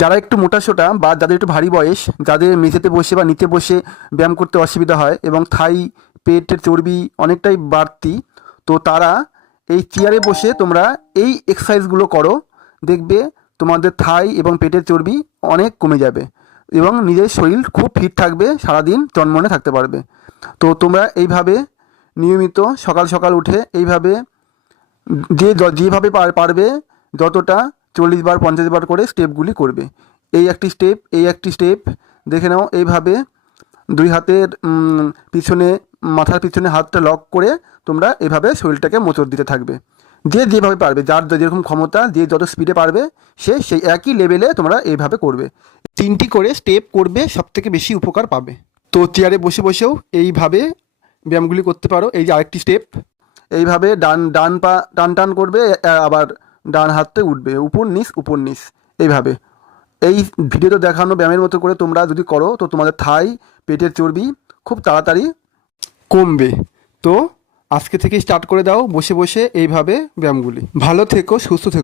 যারা একটু মোটাসোটা বা যাদের একটু ভারী বয়স, যাদের মেঝেতে বসে বা নিচে বসে ব্যায়াম করতে অসুবিধা হয় এবং থাই পেটের চর্বি অনেকটাই বাড়তি, তো তারা এই চেয়ারে বসে তোমরা এই এক্সারসাইজগুলো করো, দেখবে তোমাদের থাই এবং পেটের চর্বি অনেক কমে যাবে এবং নিজের শরীর খুব ফিট থাকবে, সারাদিন চনমনে থাকতে পারবে। তো তোমরা এইভাবে নিয়মিত সকাল সকাল উঠে এইভাবে যেভাবে পারবে যতটা 40 বার 50 বার করে স্টেপগুলি করবে। এই একটি স্টেপ দেখে নাও। এইভাবে দুই হাতের পিছনে, মাথার পিছনে হাতটা লক করে তোমরা এভাবে শরীরটাকে মোচড় দিতে থাকবে। যে যেভাবে পারবে, যার যেরকম ক্ষমতা, যে যত স্পিডে পারবে সে সেই একই লেভেলে তোমরা এইভাবে করবে। 3টি করে স্টেপ করবে, সবথেকে বেশি উপকার পাবে। তো চেয়ারে বসে বসেও এইভাবে ব্যায়ামগুলি করতে পারো। এই যে আরেকটি স্টেপ, এইভাবে ডান ডান পা টান টান করবে, আবার ডান হাতটা উঠবে, উপর নিচ এইভাবে। এই ভিডিওতে দেখানো ব্যায়ামের মতো করে তোমরা যদি করো তো তোমাদের থাই পেটের চর্বি খুব তাড়াতাড়ি কমবে। তো আজকে থেকে স্টার্ট করে দাও বসে বসে এইভাবে ব্যায়ামগুলি। ভালো থেকো, সুস্থ থেকো।